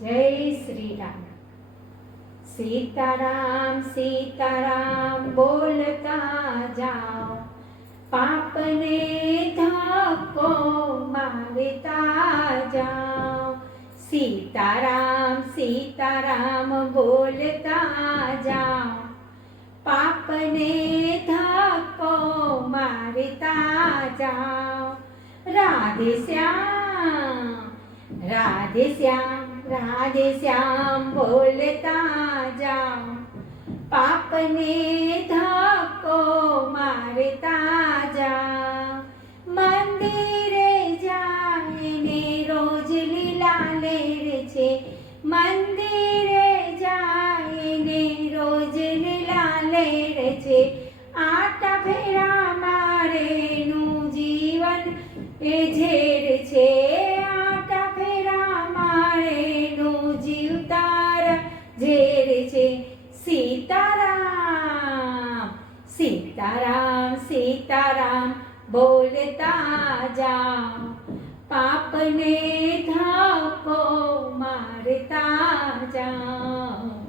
જય શ્રી રામ. સીતારામ સીતારામ, બોલતા જાઓ. પાપને ધક્કો મારતા જાઓ. સીતારામ સીતારામ, બોલતા જાઓ. પાપને ધક્કો મારતા જાઓ. રાધે શ્યામ રાધે શ્યામ. રાધે શ્યામ બોલતા જાઉં પાપને ધક્કો મારતા જા મંદિરે જાઈને રોજ લીલા લેર છે. મંદિરે જાઈને રોજ લીલા લેર છે. આટા ફેરા મારેનું જીવન એ ઝેર છે. સીતારામ સીતારામ બોલતા જાઓ પાપને ધક્કો મારતા જાઓ